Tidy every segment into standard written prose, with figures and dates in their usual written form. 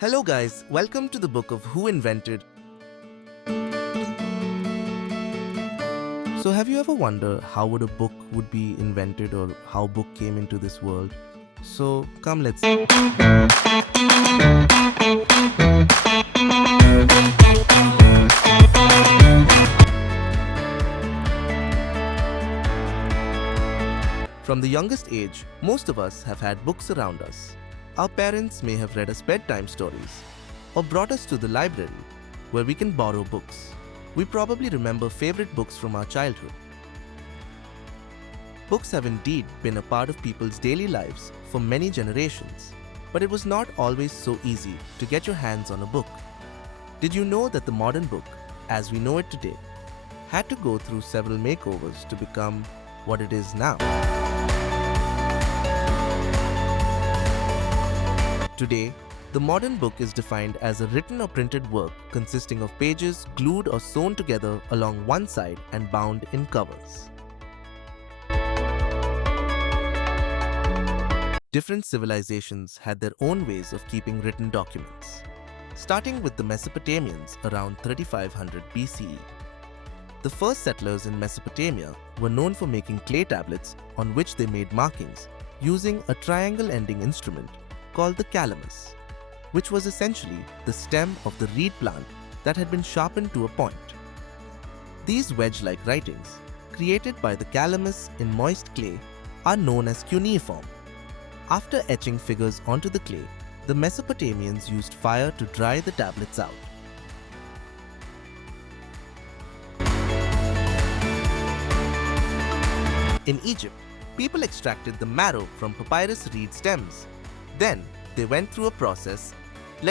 Hello guys, welcome to the book of Who Invented. So have you ever wondered how would a book would be invented or how book came into this world? So come let's From the youngest age, most of us have had books around us. Our parents may have read us bedtime stories or brought us to the library where we can borrow books. We probably remember favorite books from our childhood. Books have indeed been a part of people's daily lives for many generations, but it was not always so easy to get your hands on a book. Did you know that the modern book, as we know it today, had to go through several makeovers to become what it is now? Today, the modern book is defined as a written or printed work consisting of pages glued or sewn together along one side and bound in covers. Different civilizations had their own ways of keeping written documents, starting with the Mesopotamians around 3500 BCE. The first settlers in Mesopotamia were known for making clay tablets on which they made markings using a triangle-ending instrument called the calamus, which was essentially the stem of the reed plant that had been sharpened to a point. These wedge-like writings, created by the calamus in moist clay, are known as cuneiform. After etching figures onto the clay, the Mesopotamians used fire to dry the tablets out. In Egypt, people extracted the marrow from papyrus reed stems. Then, they went through a process in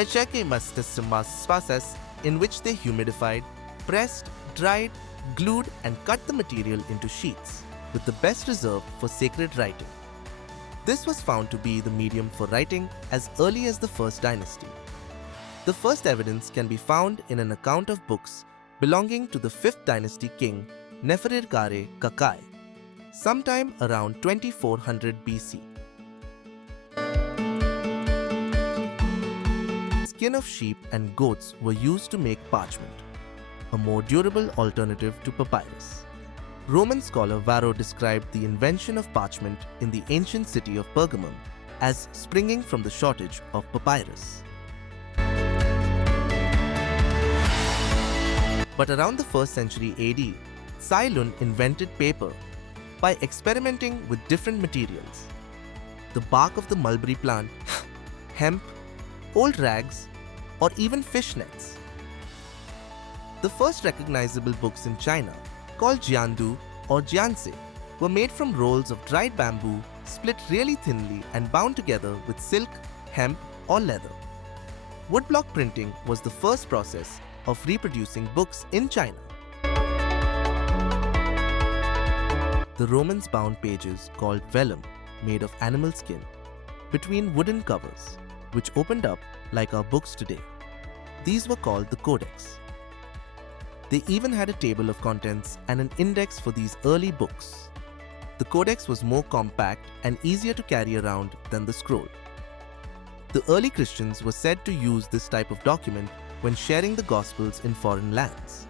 which they humidified, pressed, dried, glued and cut the material into sheets, with the best reserved for sacred writing. This was found to be the medium for writing as early as the First Dynasty. The first evidence can be found in an account of books belonging to the 5th Dynasty king Neferirkare Kakai, sometime around 2400 BC. Skin of sheep and goats were used to make parchment, a more durable alternative to papyrus. Roman scholar Varro described the invention of parchment in the ancient city of Pergamum as springing from the shortage of papyrus. But around the 1st century AD, Cai Lun invented paper by experimenting with different materials: the bark of the mulberry plant, hemp, old rags, or even fish nets. The first recognizable books in China, called jiandu or jianse, were made from rolls of dried bamboo split really thinly and bound together with silk, hemp, or leather. Woodblock printing was the first process of reproducing books in China. The Romans bound pages called vellum, made of animal skin, between wooden covers, which opened up like our books today. These were called the codex. They even had a table of contents and an index for these early books. The codex was more compact and easier to carry around than the scroll. The early Christians were said to use this type of document when sharing the Gospels in foreign lands.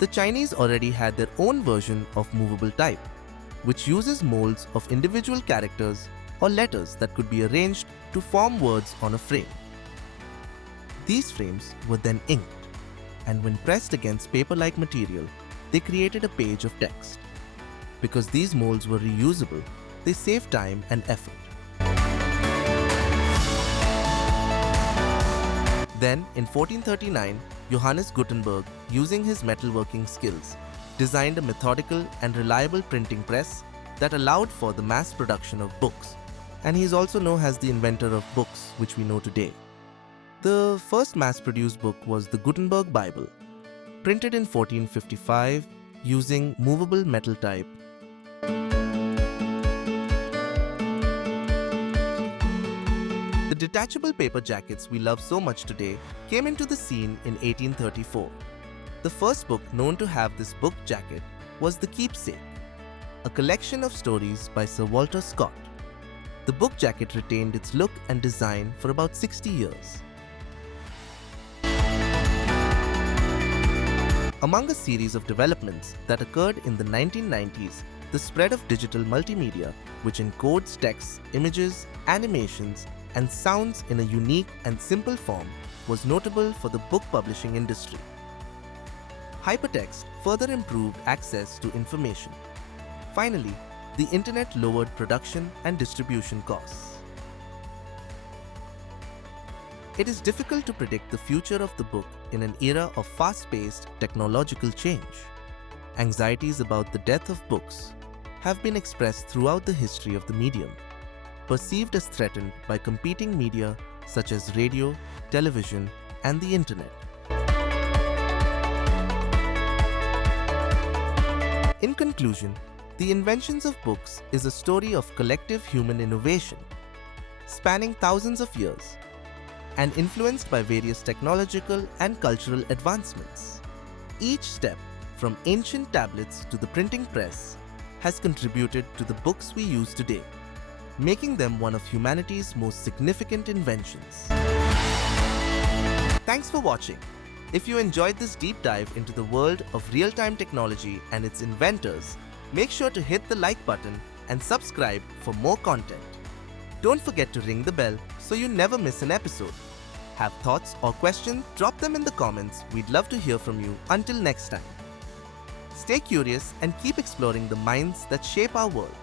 The Chinese already had their own version of movable type, which uses molds of individual characters or letters that could be arranged to form words on a frame. These frames were then inked, and when pressed against paper-like material, they created a page of text. Because these molds were reusable, they saved time and effort. Then, in 1439, Johannes Gutenberg, using his metalworking skills, designed a methodical and reliable printing press that allowed for the mass production of books, and he is also known as the inventor of books which we know today. The first mass-produced book was the Gutenberg Bible, printed in 1455 using movable metal type. The detachable paper jackets we love so much today came into the scene in 1834. The first book known to have this book jacket was The Keepsake, a collection of stories by Sir Walter Scott. The book jacket retained its look and design for about 60 years. Among a series of developments that occurred in the 1990s, the spread of digital multimedia, which encodes text, images, animations, and sounds in a unique and simple form, was notable for the book publishing industry. Hypertext further improved access to information. Finally, the internet lowered production and distribution costs. It is difficult to predict the future of the book in an era of fast-paced technological change. Anxieties about the death of books have been expressed throughout the history of the medium, perceived as threatened by competing media such as radio, television, and the internet. In conclusion, The Inventions of Books is a story of collective human innovation, spanning thousands of years, and influenced by various technological and cultural advancements. Each step, from ancient tablets to the printing press, has contributed to the books we use today, making them one of humanity's most significant inventions. Thanks for watching. If you enjoyed this deep dive into the world of real-time technology and its inventors, make sure to hit the like button and subscribe for more content. Don't forget to ring the bell so you never miss an episode. Have thoughts or questions? Drop them in the comments. We'd love to hear from you. Until next time. Stay curious and keep exploring the minds that shape our world.